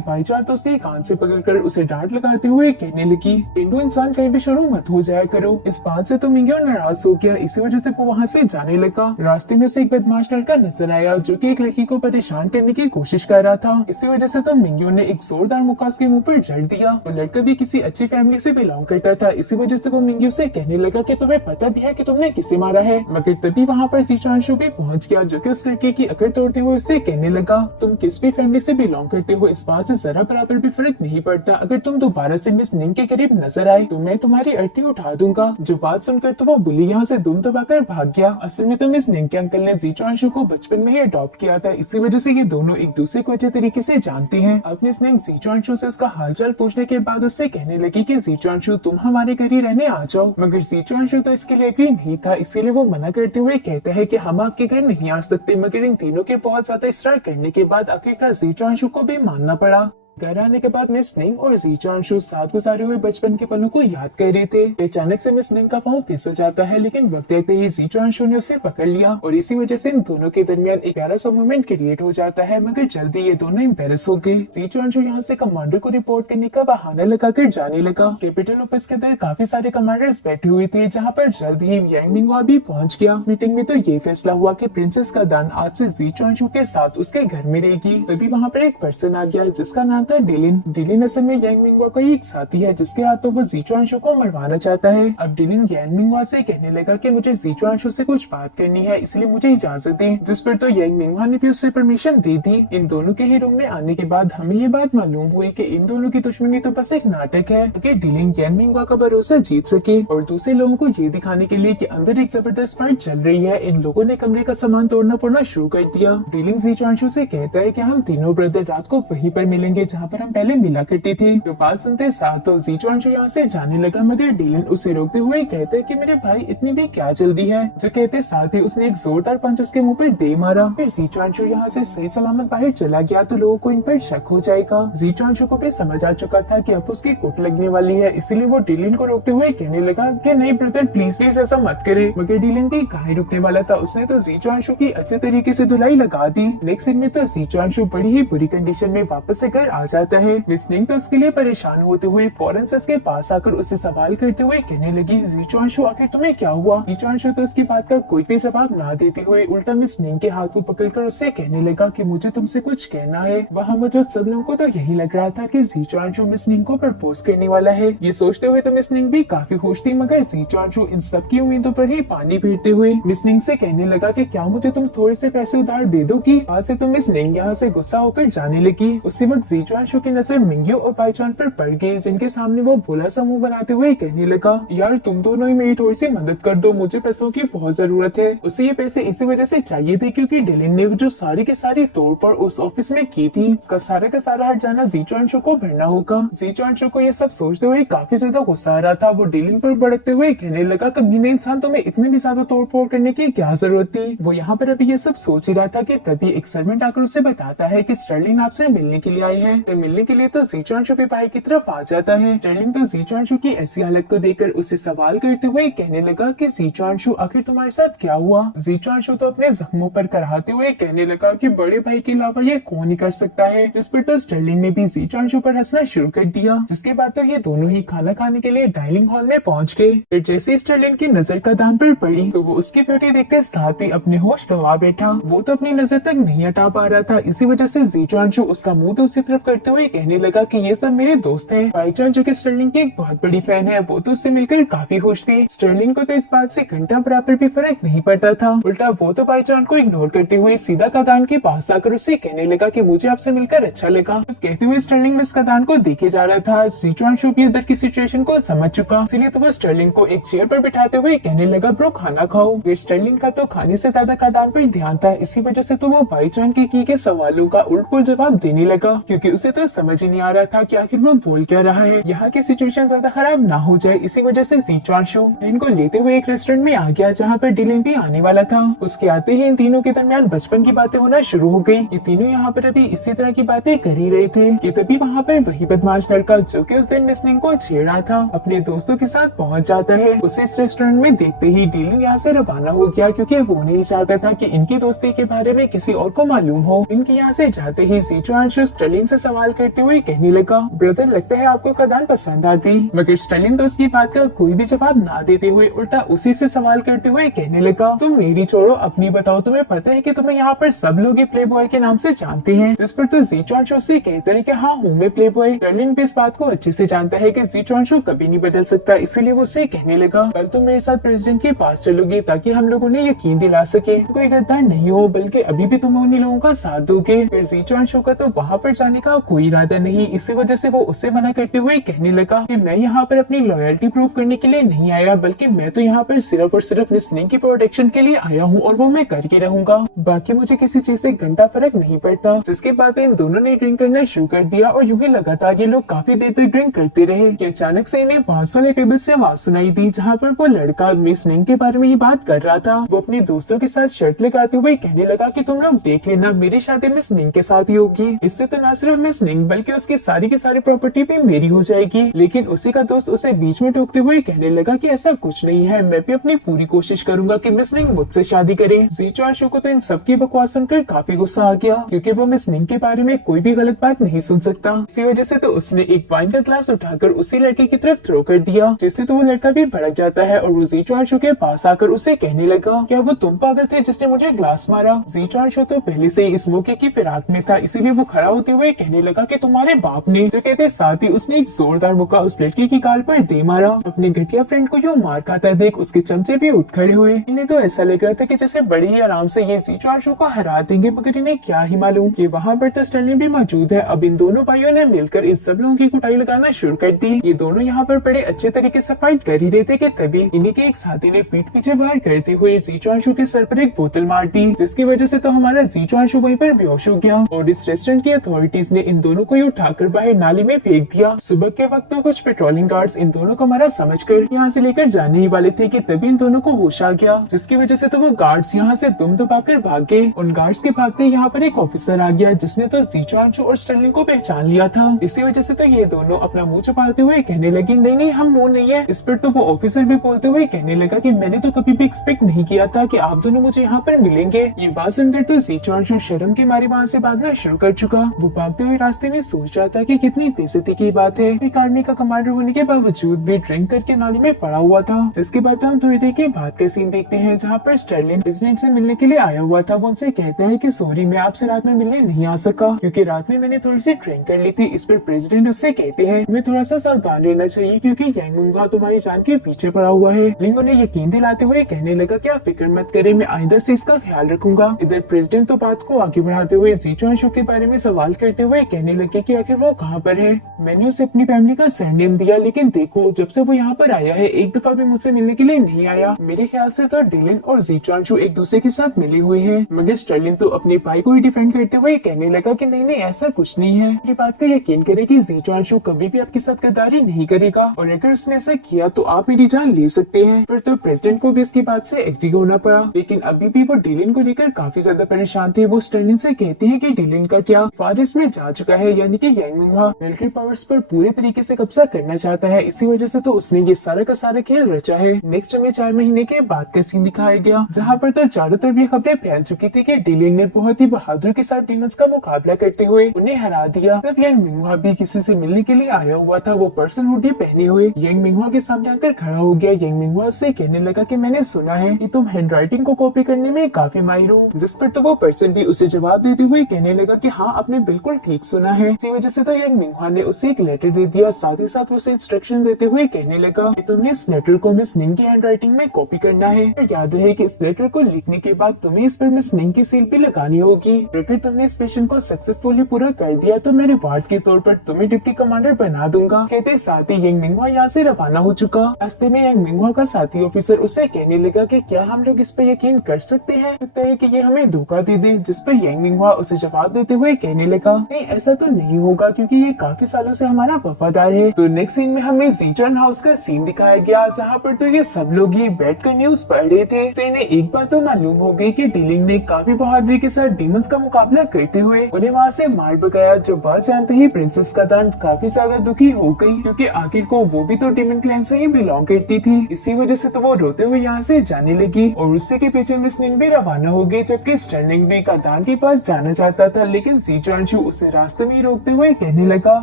बाईचांस तो उसे कान से पकड़कर उसे डांट लगाते हुए कहने लगी, हिंदू इंसान कहीं भी शुरू मत हो जाया करो। इस बात से तो मिंग्यू नाराज हो गया, इसी वजह से वो वहाँ से जाने लगा। रास्ते में उसे एक बदमाश लड़का नजर आया जो कि एक लड़की को परेशान करने की कोशिश कर रहा था। इसी वजह से तो मिंग्यू ने एक जोरदार मुक्का उसके मुंह पर जड़ दिया। वो लड़का भी किसी अच्छी फैमिली से बिलोंग करता था, इसी वजह से वो मिंग्यू से कहने लगा कि तुम्हें पता भी है कि तुमने किसे मारा है। मगर तभी वहाँ पर जीचुआनशु भी पहुँच गया जो कि उस लड़के की अकड़ तोड़ते हुए उससे कहने लगा, तुम किस भी फैमिली से बिलोंग करते हो इस बात से जरा बराबर भी फर्क नहीं पड़ता, अगर तुम दोबारा से मिस निंग के करीब नजर आए तो मैं तुम्हारी अर्थी उठा दूंगा। जो बात सुनकर तो वो बुली यहाँ से दुम दबाकर भाग गया। असल में तो मिस निंग के अंकल ने जीचुआनशु को बचपन में ही अडॉप्ट किया था, इसी वजह से ये दोनों एक दूसरे को अच्छे तरीके से जानते हैं। अब मिस निंग जीचुआनशु से उसका हालचाल पूछने के बाद उससे कहने लगी कि जीचुआनशु तुम हमारे घर ही रहने आ जाओ, मगर जीचुआनशु तो इसके लिए एग्री नहीं था, इसलिए वो मना करते हुए कहता है कि हम आपके घर नहीं आ सकते। मगर इन तीनों के बहुत ज्यादा इसरार करने के बाद आखिरकार जीचुआनशु को भी मानना पड़ा। घर आने के बाद मिस निंग और जीचुआनशु साथ गुजारे हुए बचपन के पलों को याद कर रहे थे। अचानक से मिस निंग का पाँव फिसल जाता है, लेकिन वक्त रहते ही जीचुआनशु ने उसे पकड़ लिया और इसी वजह से इन दोनों के दरमियान एक प्यारा सा मोमेंट क्रिएट हो जाता है। मगर जल्दी ये दोनों एम्बेरस हो गए। जीचुआनशु यहाँ से कमांडर को रिपोर्ट करने का बहाना लगाकर जाने लगा। कैपिटल ऑफिस के अंदर काफी सारे कमांडर्स बैठे हुए थे, जहाँ पर जल्द ही यांग मिंगवा भी पहुँच गया। मीटिंग में तो ये फैसला हुआ कि प्रिंसेस का दान आज से जीचुआनशु के साथ उसके घर में रहेगी। तभी वहाँ पर एक पर्सन आ गया जिसका नाम था डिलिन। डिलिन असल में यांग मिंगवा का एक साथी है जिसके हाथों वो जीचुआनशु को मरवाना चाहता है। अब डिलिन यांग मिंगवा से कहने लगा कि मुझे जीचुआनशु से कुछ बात करनी है, इसलिए मुझे इजाजत दें, जिस पर तो यांग मिंगवा ने भी उससे परमिशन दे दी। इन दोनों के ही रूम में आने के बाद हमें ये बात मालूम हुई कि इन दोनों की दुश्मनी तो बस एक नाटक है कि डिलिन यांग मिंगवा का भरोसा जीत सके और दूसरे लोगों को ये दिखाने के लिए कि अंदर एक जबरदस्त फाइट चल रही है। इन लोगों ने कमरे का सामान तोड़ना शुरू कर दिया। डिलिन जीचुआनशु से कहता है कि हम तीनों ब्रदर रात को वहीं पर मिलेंगे जहाँ पर हम पहले मिला करती थी। तो बात सुनते साथ तो जीचुआनशु यहाँ से जाने लगा, मगर डिलिन उसे रोकते हुए कहते हैं कि मेरे भाई इतनी भी क्या जल्दी है। जो कहते साथ ही उसने एक जोरदार पंच उसके मुंह पर दे मारा। फिर जीचुआनशु यहाँ से सही सलामत बाहर चला गया तो लोगों को इन पर शक हो जाएगा। जीचुआनशु को भी समझ आ चुका था कि अब उसकी कुट लगने वाली है, इसीलिए वो डिलिन को रोकते हुए कहने लगा कि नहीं ब्रदर प्लीज ऐसा मत करे। मगर डिलिन भी कहीं रुकने वाला था, उसने तो जीचुआनशु की अच्छे तरीके से धुलाई लगा दी। नेक्स्ट सीन में तो जीचुआनशु बड़ी ही बुरी कंडीशन में वापस से घर आ जाता है। मिस निंग तो उसके लिए परेशान होते हुए फौरन से उसके पास आकर उसे सवाल करते हुए कहने लगी, जीचुआनशु आखिर तुम्हें क्या हुआ। जीचुआनशु तो उसकी बात का कोई भी जवाब ना देते हुए उल्टा मिस निंग के हाथ को पकड़कर उससे कहने लगा कि मुझे तुमसे कुछ कहना है। वहाँ मौजूद सब लोगों को तो यही लग रहा था कि जीचुआनशु मिस निंग को प्रपोज करने वाला है। ये सोचते हुए तो मिस निंग भी काफी खुश थी, मगर जीचुआनशु इन सब की उम्मीदों पर ही पानी फेरते हुए मिस निंग से कहने लगा कि क्या मुझे तुम थोड़े से पैसे उधार दे दोगी। वहाँ से तो मिस निंग यहाँ से गुस्सा होकर जाने लगी। उसी वक्त जीचुआनशु की नजर मिंग्यो और बाईचुआन पर पड़ गई, जिनके सामने वो भोला सा मुंह बनाते हुए कहने लगा, यार तुम दोनों ही मेरी थोड़ी सी मदद कर दो, मुझे पैसों की बहुत जरूरत है। उसे ये पैसे इसी वजह से चाहिए थे क्योंकि डिलिन ने जो सारी की सारी तोड़फोड़ उस ऑफिस में की थी, उसका सारा का सारा हट जाना जीचुआनशु को भरना होगा। जीचुआनशु को ये सब सोचते हुए काफी ज्यादा गुस्सा आ रहा था। वो डिलिन पर भड़कते हुए कहने लगा, कमीने इंसान, तुम्हें इतने भी ज्यादा तोड़फोड़ करने की क्या जरूरत थी। वो यहाँ पर अभी ये सब सोच ही रहा था कि तभी एक सर्वेंट आकर उसे बताता है कि स्टर्लिंग आपसे मिलने के लिए आए हैं। तो मिलने के लिए तो जीचुआनशु भी भाई की तरफ आ जाता है। स्टर्लिंग तो जीचुआनशु की ऐसी हालत को देखकर उसे सवाल करते हुए कहने लगा कि जीचुआनशु आखिर तुम्हारे साथ क्या हुआ। जीचुआनशु तो अपने जख्मों पर कराहते हुए कहने लगा कि बड़े भाई के अलावा ये कौन ही कर सकता है। जिस पर तो स्टर्लिंग ने भी जीचुआनशु पर हंसना शुरू कर दिया। जिसके बाद तो ये दोनों ही खाना खाने के लिए डाइनिंग हॉल में पहुंच गए। फिर जैसे स्टर्लिंग की नजर कदान पर पड़ी तो वो उसकी ब्यूटी देखकर साथ ही अपने होश गवा बैठा। वो तो अपनी नजर तक नहीं हटा पा रहा था। इसी वजह से जीचुआनशु उसका मुंह दूसरी तरफ करते हुए कहने लगा कि ये सब मेरे दोस्त हैं। बाईचुआन जो कि स्टर्लिंग की एक बहुत बड़ी फैन है, वो तो उससे मिलकर काफी खुश थी। स्टर्लिंग को तो इस बात से घंटा बराबर भी फर्क नहीं पड़ता था। उल्टा वो तो बाईचुआन को इग्नोर करते हुए सीधा कदान के पास आकर उससे कहने लगा कि मुझे आपसे मिलकर अच्छा लगा। तो कहते हुए स्टर्लिंग मिस कदान को देखे जा रहा था। जीचुआनशु भी इधर की सिचुएशन को समझ चुका, इसलिए तो वो स्टर्लिंग को एक चेयर पर बिठाते हुए कहने लगा, ब्रो खाना खाओ। फिर स्टर्लिंग का तो खाने से ज्यादा कदान पर ध्यान था। इसी वजह से तो वो बाईचुआन के किए गए सवालों का उल्ट-पुल्ट जवाब देने लगा, क्योंकि उसे तो समझ ही नहीं आ रहा था कि आखिर वो बोल क्या रहा है। यहाँ की सिचुएशन ज्यादा खराब ना हो जाए, इसी वजह से जीचुआनशु इनको लेते हुए एक रेस्टोरेंट में आ गया जहाँ पर डिलिन भी आने वाला था। उसके आते ही इन तीनों के दरमियान बचपन की बातें होना शुरू हो गई। ये तीनों यहाँ पर अभी इसी तरह की बातें कर ही रहे थे कि तभी वहाँ पर वही बदमाश लड़का जो कि उस दिन लिसनिंग को छेड़ा था अपने दोस्तों के साथ पहुँच जाता है। उसे इस रेस्टोरेंट में देखते ही डिलिन यहाँ से रवाना हो गया, क्योंकि वो नहीं चाहता था कि इनकी दोस्ती के बारे में किसी और को मालूम हो। इनके यहाँ से जाते ही जीचुआनशु स्टर्लिंग से सवाल करते हुए कहने लगा, ब्रदर लगता है आपको कदान पसंद आती। मगर स्टर्लिंग तो उसकी बात का कोई भी जवाब ना देते हुए उल्टा उसी से सवाल करते हुए कहने लगा, तुम मेरी छोड़ो अपनी बताओ, तुम्हें पता है कि तुम्हें यहाँ पर सब लोग ही प्ले बॉय के नाम से जानते हैं। जिस पर तो जीचुआनशु से कहता है कि हाँ हूँ मैं प्ले बॉय। स्टर्लिंग भी इस बात को अच्छे से जानता है कि जीचुआनशु कभी नहीं बदल सकता, इसलिए वो उससे कहने लगा, कल तुम मेरे साथ प्रेसिडेंट के पास चलोगे ताकि हम लोग उन्हें यकीन दिला सके कोई गद्दार नहीं हो, बल्कि अभी भी तुम उन्हीं लोगों का साथ दोगे। फिर जीचुआनशु का तो वहाँ पर जाने का कोई इरादा नहीं, इसी वजह से वो उससे मना करते हुए कहने लगा कि मैं यहाँ पर अपनी लॉयल्टी प्रूव करने के लिए नहीं आया, बल्कि मैं तो यहाँ पर सिर्फ और सिर्फ लिसनिंग की प्रोटेक्शन के लिए आया हूँ और वो मैं करके रहूंगा। बाकी मुझे किसी चीज से घंटा फर्क नहीं पड़ता। जिसके बाद इन दोनों ने ड्रिंक करना शुरू कर दिया और यूं ही लगातार ये लोग काफी देर तक ड्रिंक करते रहे कि अचानक से इन्हें पास वाले टेबल से आवाज सुनाई दी, जहाँ पर वो लड़का मिस निंग के बारे में ही बात कर रहा था। वो अपने दोस्तों के साथ शर्त लगाते हुए कहने लगा कि तुम लोग देख लेना, मेरी शादी मिस निंग के साथ ही होगी। इससे तो न सिर्फ मिस निंग बल्कि उसकी सारी की सारी प्रॉपर्टी भी मेरी हो जाएगी। लेकिन उसी का दोस्त उसे बीच में टोकते हुए कहने लगा कि ऐसा कुछ नहीं है, मैं भी अपनी पूरी कोशिश करूंगा कि मिस निंग मुझसे शादी करे। जीचुआनशु को तो इन सब की बकवास सुनकर काफी गुस्सा आ गया, क्योंकि वो मिस निंग के बारे में कोई भी गलत बात नहीं सुन सकता। इसी वजह से तो उसने एक वाइन का ग्लास उठाकर उसी लड़के की तरफ थ्रो कर दिया, जिससे तो वो लड़का भी भड़क जाता है और वो जीचुआनशु के पास आकर उसे कहने लगा, क्या वो तुम पागल थे जिसने मुझे ग्लास मारा। जीचुआनशु तो पहले से ही इस मौके की फिराक में था, इसीलिए वो खड़ा होते हुए कहने लगा कि तुम्हारे बाप ने, जो कहते साथ ही उसने एक जोरदार मुक्का उस लड़की की गाल पर दे मारा। अपने घटिया फ्रेंड को यूं मार खाता देख उसके चमचे भी उठ खड़े हुए। इन्हें तो ऐसा लग रहा था कि जैसे बड़े ही आराम से ये जीचुआनशु को हरा देंगे, मगर इन्हें क्या ही मालूम कि वहाँ पर तो स्टर्लिंग भी मौजूद है। अब इन दोनों भाइयों ने मिलकर इन सब लोगों की कुटाई लगाना शुरू कर दी। ये दोनों यहाँ पर बड़े अच्छे तरीके से फाइट कर ही रहे थे कि तभी इन्हीं के एक साथी ने पीठ पीछे वार करते हुए जीचुआनशु के सर पर एक बोतल मार दी, जिसकी वजह से तो हमारा जीचुआनशु वहीं पर बेहोश हो गया और इस रेस्टोरेंट की अथॉरिटीज ने इन दोनों को ही उठाकर बाहर नाली में फेंक दिया। सुबह के वक्त तो कुछ पेट्रोलिंग गार्ड्स इन दोनों को मारा समझकर यहाँ से लेकर जाने ही वाले थे कि तभी इन दोनों को होश आ गया, जिसकी वजह से तो वो गार्ड्स यहाँ से दुम दबाकर भाग गए। उन गार्ड्स के भागते यहाँ पर एक ऑफिसर आ गया, जिसने तो जीचुआनशु और स्टर्लिंग को पहचान लिया था। इसी वजह से तो ये दोनों अपना मुंह छुपाते हुए कहने लगे, नहीं नहीं हम वो नहीं है। इस पर तो वो ऑफिसर भी बोलते हुए कहने लगा कि मैंने तो कभी भी एक्सपेक्ट नहीं किया था कि आप दोनों मुझे यहाँ पर मिलेंगे। ये बात सुनकर तो जीचुआनशु शर्म के मारे वहाँ से भागना शुरू कर चुका। वो भागते हुए रास्ते में सोच रहा था कि कितनी बेइज्जती की बात है, एक आर्मी का कमांडर होने के बावजूद भी ड्रिंक करके नाली में पड़ा हुआ था। जिसके बाद हम थोड़ी देर के बाद का सीन देखते हैं, जहाँ पर स्टर्लिंग प्रेसिडेंट से मिलने के लिए आया हुआ था। वो उनसे कहता है कि सॉरी मैं आपसे रात में मिलने नहीं आ सका, क्योंकि रात में मैंने थोड़ी सी ड्रिंक कर ली थी। इस पर प्रेसिडेंट उससे कहते हैं तुम्हें थोड़ा सा सावधान रहना चाहिए, क्योंकि यांगुंगा तुम्हारी जान के पीछे पड़ा हुआ है। लिंग उन्हें यकीन दिलाते हुए कहने लगा कि आप फिक्र मत करें, मैं आइंदा से इसका ख्याल रखूंगा। इधर प्रेसिडेंट तो बात को आगे बढ़ाते हुए जीचुआनशु के बारे में सवाल करते हुए हुए कहने लगे कि आखिर वो कहाँ पर है। मैंने उसे अपनी फैमिली का सरनेम दिया, लेकिन देखो जब से वो यहाँ पर आया है एक दफा भी मुझसे मिलने के लिए नहीं आया। मेरे ख्याल से तो डिलन और ज़ीचुआनशू एक दूसरे के साथ मिले हुए हैं। मगर स्टर्लिंग तो अपने भाई को ही डिफेंड करते हुए कहने लगा कि नहीं नहीं ऐसा कुछ नहीं है। मेरी बात का यकीन करें कि ज़ीचुआनशू कभी भी आपके साथ गद्दारी नहीं करेगा, और अगर उसने ऐसा किया तो आप मेरी जान ले सकते हैं। फिर तो प्रेसिडेंट को भी इसकी बात से एग्री होना पड़ा, लेकिन अभी भी वो डिलन को लेकर काफी ज्यादा परेशान थे। वो स्टर्लिंग से कहते हैं कि डिलन का क्या फारिस में जा चुका है, यानी कि यांग मिंगहुआ मिलिट्री पावर्स पर पूरे तरीके से कब्जा करना चाहता है। इसी वजह से तो उसने ये सारा का सारा खेल रचा है। नेक्स्ट हमें 4 महीने के बाद का सीन दिखाया गया, जहाँ पर तो चारों तरफ ये खबरें फैल चुकी थी कि डिलन ने बहुत ही बहादुर के साथ डीमंस का मुकाबला करते हुए उन्हें हरा दिया। तब यांग मिंगहुआ भी किसी से मिलने के लिए आया हुआ था। वो पर्सन हुडी पहने हुए यांग मिंगहुआ के सामने आकर खड़ा हो गया। यांग मिंगहुआ से कहने लगा कि मैंने सुना है कि तुम हैंडराइटिंग को कॉपी करने में काफी माहिर हो। जिस पर तो वो पर्सन भी उसे जवाब देते हुए कहने लगा कि हाँ आपने बिल्कुल ठीक सुना है। इसी वजह से तो यांग मिंगहुआ ने उसे एक लेटर दे दिया, साथ ही साथ उसे इंस्ट्रक्शन देते हुए कहने लगा कि तुमने इस लेटर को मिस निंग की हैंडराइटिंग में कॉपी करना है। और याद रहे कि इस लेटर को लिखने के बाद तुम्हें इस पर मिस निंग की सील भी लगानी होगी। अगर तुमने इस मिशन को सक्सेसफुली पूरा कर दिया तो मेरे वार्ड के तौर पर तुम्हें डिप्टी कमांडर बना दूंगा। कहते साथ ही यांग मिंगहुआ यहाँ से रवाना हो चुका। रास्ते में यांग मिंगहुआ का साथी ऑफिसर उसे कहने लगा कि क्या हम लोग इस पर यकीन कर सकते हैं, लगता है कि ये हमें धोखा दे दे। जिस पर यांग मिंगहुआ उसे जवाब देते हुए कहने लगा नहीं ऐसा तो नहीं होगा, क्योंकि ये काफी सालों से हमारा वफादार है। तो नेक्स्ट सीन में हमें ज़ीचुआन हाउस का सीन दिखाया गया, जहाँ पर तो ये सब लोग ही बैठकर न्यूज पढ़ रहे थे। इन्हें एक बात तो मालूम हो गई कि डिलिंग ने काफी बहादुरी के साथ डीमंस का मुकाबला करते हुए उन्हें वहाँ से मार भगाया। जो बात जानते ही प्रिंसेस का दान काफी ज्यादा दुखी हो गई, क्योंकि आखिर को वो भी तो डीमन क्लैन से ही बिलोंग करती थी। इसी वजह से तो वो रोते हुए यहाँ से जाने लगी, और उससे के पीछे मिस निंग भी रवाना हो गई। जबकि स्टर्लिंग भी कादान के पास जाना चाहता था, लेकिन ज़ीचुआनशू उसे रास्ते में ही रोकते हुए कहने लगा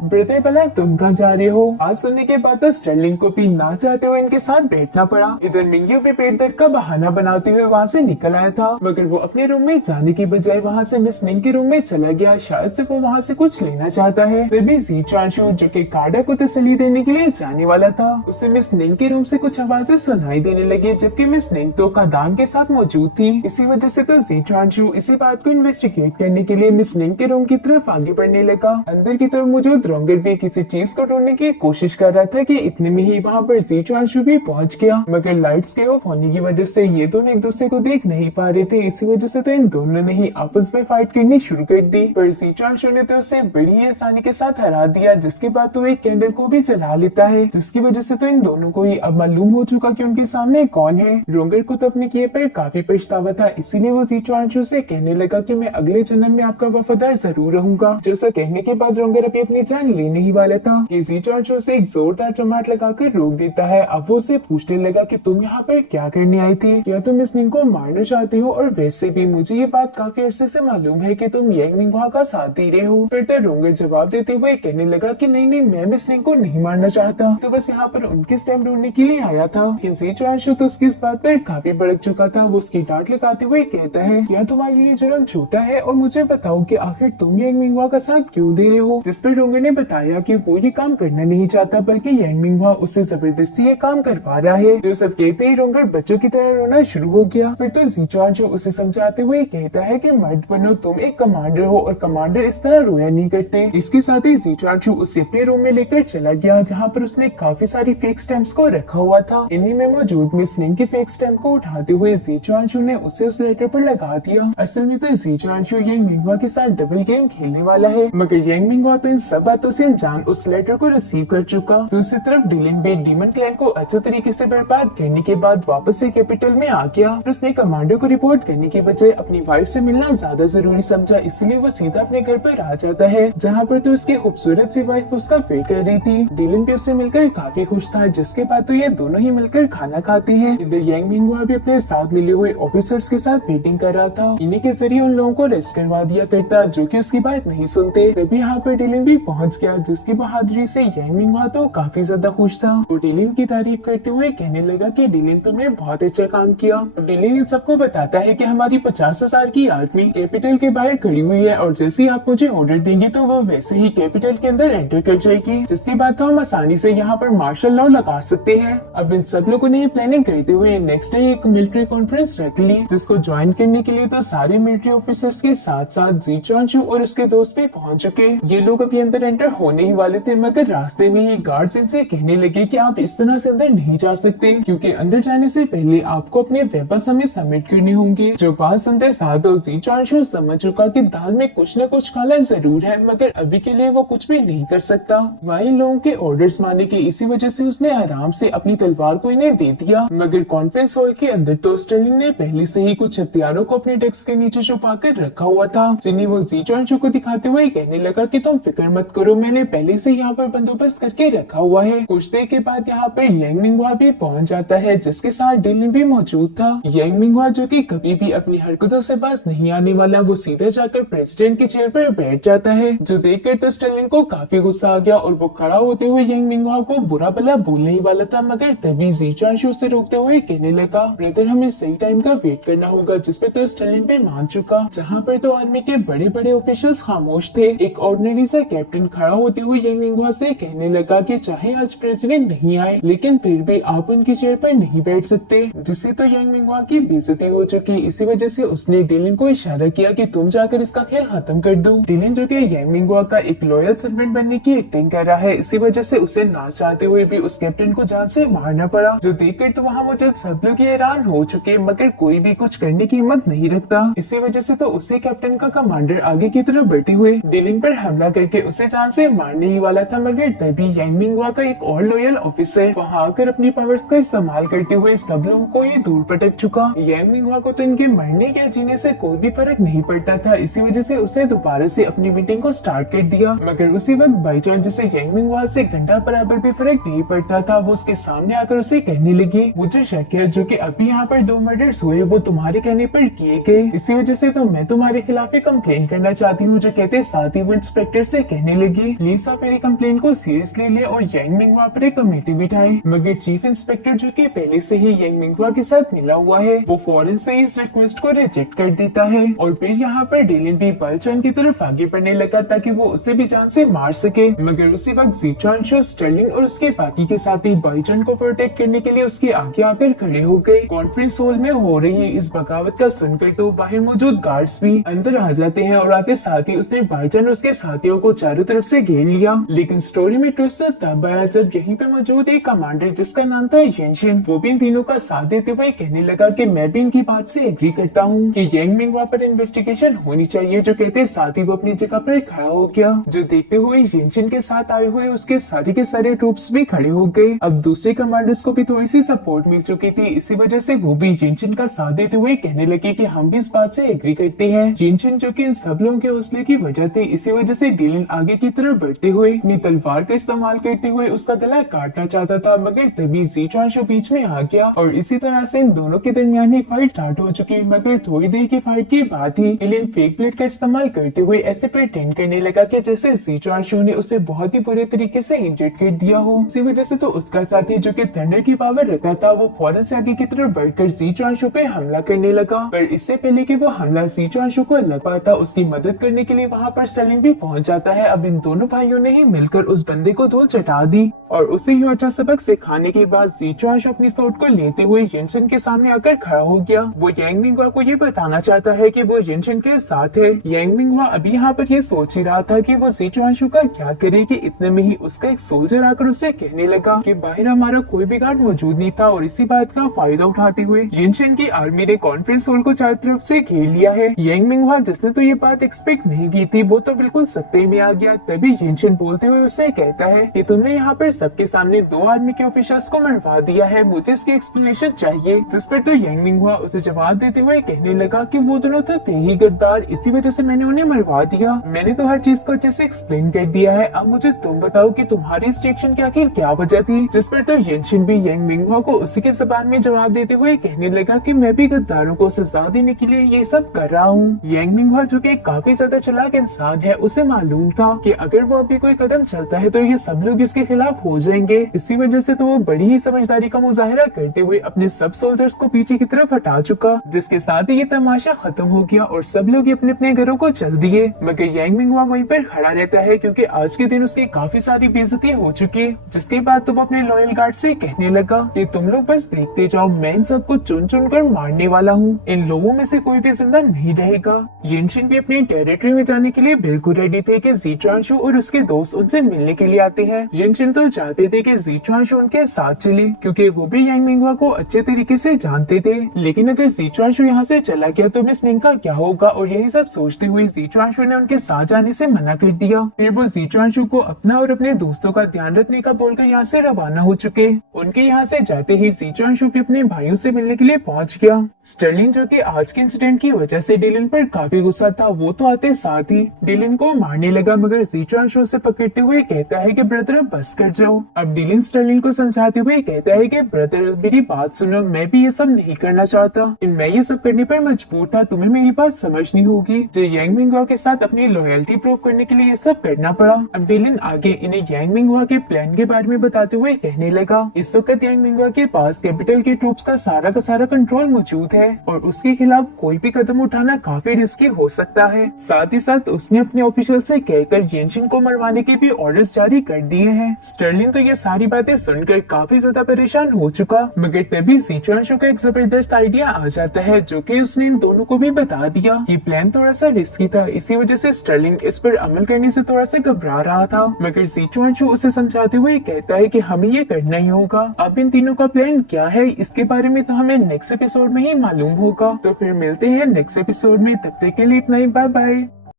ब्रदर भला तुम कहाँ जा रहे हो। आज सुनने के बाद तो स्टर्लिंग को भी ना चाहते हुए इनके साथ बैठना पड़ा। इधर मिंगियो भी पेट दर्द का बहाना बनाते हुए वहाँ से निकल आया था, मगर वो अपने रूम में जाने की बजाय वहाँ से मिस निंग के रूम में चला गया। शायद से वो वहाँ से कुछ लेना चाहता है। तभी ज़ीचुआनशू जो कि कार्डा को तसल्ली देने के लिए जाने वाला था, उसे मिस निंग के रूम से कुछ आवाजें सुनाई देने लगी, जबकि मिस निंग तो कादान के साथ मौजूद थी। इसी वजह से तो ज़ीचुआनशू इसी बात को इन्वेस्टिगेट करने के लिए मिस निंग के रूम की तरफ आगे बढ़ने लगा। अंदर की तरफ मौजूद रोंगर भी किसी चीज को ढूंढने की कोशिश कर रहा था कि इतने में ही वहाँ पर ज़ीचुआनशू भी पहुँच गया, मगर लाइट्स के ऑफ होने की वजह से ये दोनों एक दूसरे को देख नहीं पा रहे थे। इसी वजह से तो इन दोनों ने ही आपस में फाइट करनी शुरू कर दी, पर ज़ीचुआनशू ने तो उसे बड़ी आसानी के साथ हरा दिया। जिसके बाद तो एक कैंडल को भी जला लेता है, जिसकी वजह से तो इन दोनों को ही अब मालूम हो चुका कि उनके सामने कौन है। रोंगर को तो अपने किए पर काफी पछतावा था, इसीलिए वो ज़ीचुआनशू से कहने लगा कि मैं अगले जन्म में आपका वफादार जरूर रहूंगा। जैसा कहने के बाद रोंगर अभी अपनी जान लेने ही वाला था कि ज़ीचुआनशू से एक जोरदार चमाट लगाकर रोक देता है। अब वो उसे पूछने लगा कि तुम यहाँ पर क्या करने आई थी, क्या तुम इस निंग को मारना चाहते हो, और वैसे भी मुझे ये बात काफी अरसे से मालूम है कि तुम यांग मिंगहुआ का साथ दे रहे हो। फिर तो रोंगर जवाब देते हुए कहने लगा कि नहीं नहीं मैं मिस निंग को नहीं मारना चाहता, तो बस यहाँ पर उनकी स्टेप ढूंढने के लिए आया था। लेकिन ज़ीचुआनशू तो उसकी इस बात पर काफी भड़क चुका था। वो उसकी डांट लगाते हुए कहता है क्या तुम्हारे लिए जुर्म छोटा है, और मुझे बताओ कि आखिर तुम यांग मिंगहुआ का साथ क्यों दे रहे हो। जिस पर रोंगर ने बताया कि वो ये काम करना नहीं चाहता, बल्कि यांग मिंगहुआ उससे जबरदस्ती ये काम करवा रहा है। जो सब कहते ही रोंगर बच्चों की तरह रोना शुरू हो गया। फिर तो ज़ीचुआनशू उसे समझाते हुए कहता है कि मर्द बनो, तुम एक कमांडर हो और कमांडर इस तरह रोया नहीं करते। इसके साथ ही ज़ीचुआनशू उसे अपने रूम में लेकर चला गया, जहाँ पर उसने काफी सारी फेक स्टैम्प्स को रखा हुआ था। इन्हीं में मौजूद मिस निंग के फेक स्टैम्प को उठाते हुए ज़ीचुआनशू ने उसे उस लेटर पर लगा दिया। असल में तो ज़ीचुआनशू यांग मिंगहुआ के साथ डबल गेम खेलने वाला है, मगर यांग मिंगहुआ तो इन सब बातों से अनजान उस लेटर को रिसीव कर चुका। दूसरी तरफ डिलिन भी डीमन क्लैन को अच्छे तरीके से बर्बाद करने के बाद वापस से कैपिटल में आ गया। उसने कमांडर को रिपोर्ट करने की बजाय अपनी वाइफ से मिलना ज्यादा जरूरी समझा, इसलिए वो सीधा अपने घर पर आ जाता है, जहाँ पर तो उसकी खूबसूरत सी वाइफ उसका वेट कर रही थी। डिलिन भी उससे मिलकर काफी खुश था, जिसके बाद तो ये दोनों ही मिलकर खाना खाते हैं। इधर यांग मिंगहुआ भी अपने साथ मिले हुए ऑफिसर्स के साथ मीटिंग कर रहा था। इन्हीं के जरिए उन लोगों को रेस्ट करवा दिया करता, जो कि उसकी बात नहीं सुनते। तभी यहाँ पर डिलिन भी पहुँच गया, जिसकी बहादुरी से यांग मिंगहुआ तो काफी ज्यादा खुश था। वो डिलिन की तारीफ करते हुए कहने लगा कि डिलिन तुमने बहुत अच्छा काम किया। डिलिन इन सबको बताता है कि हमारी 50,000 की आर्मी कैपिटल के बाहर खड़ी हुई है, और जैसे ही आप मुझे ऑर्डर देंगे तो वो वैसे ही कैपिटल के अंदर एंटर कर जाएगी, जिसके बाद तो हम आसानी से यहाँ पर मार्शल लॉ लगा सकते हैं। अब इन सब लोगों ने प्लानिंग करते हुए नेक्स्ट डे एक मिलिट्री कॉन्फ्रेंस रख ली, जिसको ज्वाइन करने के लिए तो सारे मिलिट्री ऑफिसर्स के साथ साथ ज़ीचुआनशू और उसके दोस्त भी में पहुंच चुके। ये लोग अभी अंदर एंटर होने ही वाले थे, मगर रास्ते में ही गार्ड्स इनसे कहने लगे कि आप इस तरह से अंदर नहीं जा सकते, क्योंकि अंदर जाने से पहले आपको अपने वेपन्स हमें सबमिट करने होंगे। जो बात सुनते साथ ज़ीचुआन समझ चुका कि दाल में कुछ न कुछ काला जरूर है, मगर अभी के लिए वो कुछ भी नहीं कर सकता। वही लोगों के ऑर्डर्स मानने की इसी वजह से उसने आराम से अपनी तलवार को इन्हें दे दिया। मगर कॉन्फ्रेंस हॉल के अंदर तो स्टर्लिंग ने पहले से ही कुछ हथियारों को अपने डेस्क के नीचे छुपा कर रखा हुआ था, जिन्हें वो ज़ीचुआन को दिखाते हुए कहने लगा कि तुम फिक्र मत करो, मैंने पहले से यहाँ पर बंदोबस्त करके रखा हुआ है। कुछ देर के बाद यहाँ पर यांग मिंगहुआ भी पहुंच जाता है, जिसके साथ डिलिन भी मौजूद था। यांग मिंगहुआ जो कि कभी भी अपनी हरकतों से बाज नहीं आने वाला, वो सीधे जाकर प्रेसिडेंट की चेयर पर बैठ जाता है, जो देखकर तो स्टर्लिंग को काफी गुस्सा आ गया और वो खड़ा होते हुए यांग मिंगहुआ को बुरा भला बोलने ही वाला था, मगर तभी ज़ीचुआन उसे रोकते हुए कहने लगा, ब्रदर हमें सही टाइम का वेट करना होगा, जिसपे तो स्टर्लिंग भी मान चुका। जहाँ पर तो आर्मी के बड़े बड़े ऑफिशियल्स खामोश थे। एक ऑर्डिनरी सा कैप्टन खड़ा होते हुए यांग मिंगहुआ से कहने लगा कि चाहे आज प्रेसिडेंट नहीं आए, लेकिन फिर भी आप उनकी चेयर पर नहीं बैठ सकते, जिससे तो यांग मिंगहुआ की बेइज्जती हो चुकी। इसी वजह से उसने डिलिन को इशारा किया कि तुम जाकर इसका खेल खत्म कर दो। डिलिन जो कि यांग मिंगहुआ का एक लॉयल सर्वेंट बनने की एक्टिंग कर रहा है, इसी वजह से उसे ना चाहते हुए भी उस कैप्टन को जान से मारना पड़ा, जो देखकर तो वहाँ मौजूद सब लोग हैरान हो चुके, मगर कोई भी कुछ करने की हिम्मत नहीं रखता। इसी वजह से तो उसी कैप्टन का कमांडर आगे की तरफ बढ़ते हुए डिलिन पर हमला करके उसे जान से मारने ही वाला था, मगर तभी यांग मिंगहुआ का एक और लॉयल ऑफिसर वहाँ आकर अपनी पावर्स का इस्तेमाल करते हुए सब लोगों को ये दूर पटक चुका। यांग मिंगहुआ को तो इनके मरने या जीने से कोई भी फर्क नहीं पड़ता था, इसी वजह से उसने दोबारा से अपनी मीटिंग को स्टार्ट कर दिया। मगर उसी वक्त बाईचांस जिसे यांग मिंगहुआ से घंटा बराबर भी फर्क नहीं पड़ता था, वो उसके सामने आकर उसे कहने लगी, मुझे शक है जो कि अभी यहाँ पर 2 मर्डर्स हुए वो तुम्हारे कहने पर किए गए, इसी वजह से तो मैं तुम्हारे खिलाफ एक कंप्लेन करना चाहती हूँ। जो कहते साथ ही वो इंस्पेक्टर से कहने लगी, प्लीज आप मेरी कंप्लेन को सीरियसली ले और यांग मिंगहुआ पर एक कमेटी बिठाएं। मगर चीफ इंस्पेक्टर जो कि पहले से ही यांग मिंगहुआ के साथ मिला हुआ है, वो फौरन से इस रिक्वेस्ट को रिजेक्ट कर देता है और फिर यहाँ पर डिलिन भी बाईचांस की तरफ आगे बढ़ने लगा ताकि वो उसे भी जान से मार सके। मगर उसी वक्त ज़ीचुआन स्टर्लिंग और उसके बाकी के साथी बाईचांस को प्रोटेक्ट करने के लिए उसके आगे आकर खड़े हो गए। कॉन्फ्रेंस हॉल में हो रही इस बगावत का सुनकर तो बाहर मौजूद गार्ड्स भी अंदर आ जाते हैं और आते साथ ही उसने बाईचांस और उसके साथियों को चारों तरफ से घेर लिया। लेकिन स्टोरी में ट्विस्ट तब आया जब यहीं पे मौजूद एक कमांडर जिसका नाम था येनशिन, वो भी इन तीनों का साथ देते हुए कहने लगा कि मैं भी इनकी बात से एग्री करता हूँ कि यांग मिंगहुआ पर इन्वेस्टिगेशन होनी चाहिए। जो कहते साथ ही वो अपनी जगह पर खड़ा हो गया। जो देखते हुए येनशिन के साथ आए हुए उसके सारे के सारे ट्रूप्स भी खड़े हो गए। अब दूसरे कमांडर्स को भी थोड़ी सी सपोर्ट मिल चुकी थी, इसी वजह से वो भी येनशिन का साथ देते हुए कहने लगे कि हम भी इस बात से एग्री करते हैं। येनशिन जो कि इन सब लोगों के हौसले की वजह थे, इसी वजह से डिलिन आगे की तरफ बढ़ते हुए अपनी तलवार का इस्तेमाल करते हुए उसका गला काटना चाहता था, मगर तभी ज़ीचुआन बीच में आ गया और इसी तरह से इन दोनों के दरमियान एक फाइट स्टार्ट हो चुकी। मगर थोड़ी देर की फाइट के बाद ही डिलिन फेक ब्लेड का इस्तेमाल करते हुए ऐसे प्रिटेंड करने लगा कि जैसे ज़ीचुआन ने उसे बहुत ही बुरे तरीके से इंजर्ड कर दिया हो। इसी वजह से तो उसका साथी जो कि थंडर की पावर रखता था, वो फौरन से आगे की तरफ बढ़कर ज़ीचुआन पे हमला करने लगा। पर इससे पहले कि वो हमला ज़ीचुआन को लग पाता, उसकी मदद करने के लिए वहाँ पर स्टर्लिंग भी पहुंच जाता है। अब इन दोनों भाइयों ने ही मिलकर उस बंदे को धूल चटा दी और उसे ही अच्छा सबक सिखाने के बाद ज़ीचुआन अपनी सोट को लेते हुए येनशिन के सामने आकर खड़ा हो गया। वो यांग मिंगहुआ को ये बताना चाहता है कि वो येनशिन के साथ है। यांग मिंगहुआ अभी यहाँ पर ये सोच ही रहा था कि वो ज़ीचुआन का क्या करे कि इतने में ही उसका एक सोल्जर आकर उसे कहने लगा कि बाहर हमारा कोई भी गार्ड मौजूद नहीं था और इसी बात का फायदा उठाते हुए येनशिन की आर्मी ने कॉन्फ्रेंस हॉल को चारों तरफ से घेर लिया है। यांग मिंगहुआ जिसने तो ये बात एक्सपेक्ट नहीं की थी, वो तो बिल्कुल सत्ते में आ गया। तभी येनशिन बोलते हुए उसे कहता है कि तुमने यहाँ पर सबके सामने 2 आर्मी के ऑफिसर्स को मरवा दिया है, मुझे इसकी एक्सप्लेनेशन चाहिए। जिस पर तो यांग मिंगहुआ उसे जवाब देते हुए कहने लगा कि वो दोनों तो थे ही गद्दार, इसी वजह से मैंने उन्हें मरवा दिया। मैंने तो हर चीज को अच्छे से एक्सप्लेन कर दिया है, अब मुझे तुम बताओ कि तुम्हारी इस रिएक्शन की आखिर क्या वजह थी। जिस पर तो येनशिन भी यांग मिंगहुआ को उसी के ज़बान में जवाब देते हुए कहने लगा कि मैं भी गद्दारों को सजा देने के लिए ये सब कर रहा हूँ। यांग मिंगहुआ जो कि काफी ज्यादा चालाक इंसान है, उसे मालूम था कि अगर वो अभी कोई कदम चलता है तो ये सब लोग इसके खिलाफ हो जाएंगे। इसी वजह से तो वो बड़ी ही समझदारी का मुजाहिरा करते हुए अपने सब सोल्जर्स को पीछे की तरफ हटा चुका, जिसके साथ ही ये तमाशा खत्म हो गया और सब लोग अपने अपने घरों को चल दिए। मगर यांग मिंगहुआ वहीं पर खड़ा रहता है क्योंकि आज के दिन उसकी काफी सारी बेइज्जतियां हो चुकी है। जिसके बाद तो वो अपने लॉयल गार्ड से कहने लगा कि तुम लोग बस देखते जाओ, मैं इन सबको चुन चुन कर मारने वाला हूँ, इन लोगों में से कोई भी जिंदा नहीं रहेगा। येनशिन भी अपनी टेरिटरी में जाने के लिए बिल्कुल रेडी थे कि जी चुआनशु और उसके दोस्त उनसे मिलने के लिए आते हैं। जिनशिन तो चाहते थे कि जी चुआनशु उनके साथ चले क्योंकि वो भी यांग मिंगवा को अच्छे तरीके से जानते थे। लेकिन अगर जी चुआनशु यहाँ से चला गया तो मिस निंग का क्या होगा, और यही सब सोचते हुए जी चुआनशु ने उनके साथ जाने से मना कर दिया। फिर वो जी चुआनशु को अपना और अपने दोस्तों का ध्यान रखने का बोलकर यहाँ से रवाना हो चुके। उनके यहाँ से जाते ही जी चुआनशु भी अपने भाइयों से मिलने के लिए पहुंच गया। स्टर्लिंग जो कि आज के इंसिडेंट की वजह से डिलन पर काफी गुस्सा था, वो तो आते साथ ही डिलन को मारने लगा, मगर जी चुआनशु उसे पकड़ते हुए कहता है कि ब्रदर बस कर जाओ। अब डिलन स्टर्लिंग को समझाते हुए कहता है कि ब्रदर मेरी बात सुनो, मैं भी ये सब नहीं करना चाहता, मैं ये सब करने पर मजबूर था, तुम्हें मेरी बात समझनी होगी। जो यांग मिंगवा के साथ अपनी लॉयल्टी प्रूव करने के लिए ये सब करना पड़ा। अब डिलन आगे इन्हें यांग मिंगवा के प्लान के बारे में बताते हुए कहने लगा, इस वक्त यांग मिंगवा के पास कैपिटल के ट्रूप्स का सारा कंट्रोल मौजूद है और उसके खिलाफ कोई भी कदम उठाना काफी रिस्की हो सकता है। साथ ही साथ उसने अपने ऑफिशियल से कहकर येनशिन को मरवाने के भी ऑर्डर्स जारी कर दिए हैं। स्टर्लिंग तो ये सारी बातें सुनकर काफी ज्यादा परेशान हो चुका, मगर तभी जी चुआनशु का एक जबरदस्त आइडिया आ जाता है जो कि उसने इन दोनों को भी बता दिया। ये प्लान थोड़ा सा रिस्की था, इसी वजह से स्टर्लिंग इस पर अमल करने से थोड़ा सा घबरा रहा था, मगर जी चुआनशु उसे समझाते हुए कहता है कि हमें ये करना ही होगा। अब इन तीनों का प्लान क्या है इसके बारे में तो हमें नेक्स्ट एपिसोड में ही मालूम होगा। तो फिर मिलते हैं नेक्स्ट एपिसोड में, तब तक के लिए इतना ही, बाय बाय।